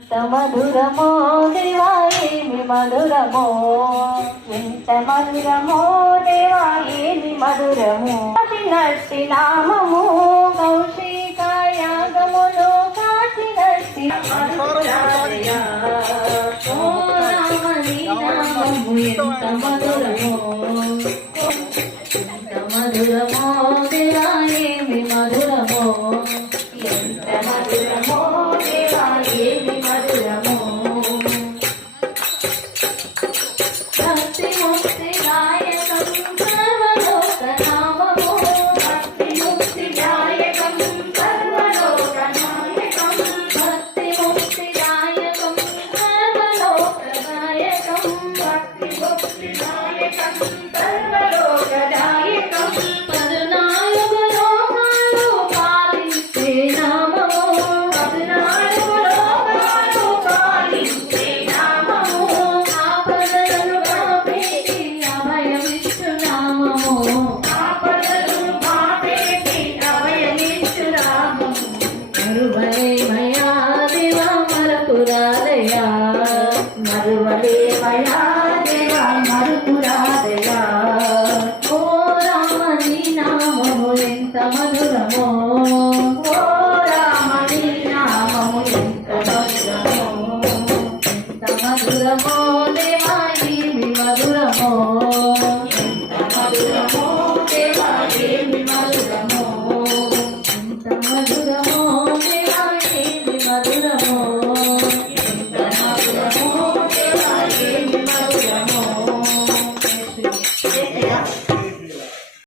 మధురమో దేవాయేమి మధురమో ఎంత మధురమో దేవాయేమి మధురమో కాచినట్టి నామము కౌశిక యాగములో కాచినట్టి ఓ రామని నామము ఎంత మధురమో ఎంత మధురమో దేవాయేమి మధురమో ఎంత మధురమో దేవాయేమి మధురమో భక్తి ముక్తి దాయకం సర్వలోక నామము భక్తి ముక్తి దాయకం సర్వలోక నాయకం భక్తి ముక్తి దాయకం సర్వలోక దాయకం భక్తి ముక్తి దాయకం సర్వలోక దాయకం పదునాలుగు లోకాలు పాలించే నామము పదునాలుగు లోకాలు పాలించే నామము ఆపదలను బాపేటి అభయమిచ్చు నామము ఆపదలను బాపేటి అభయమిచ్చు నామము కరువై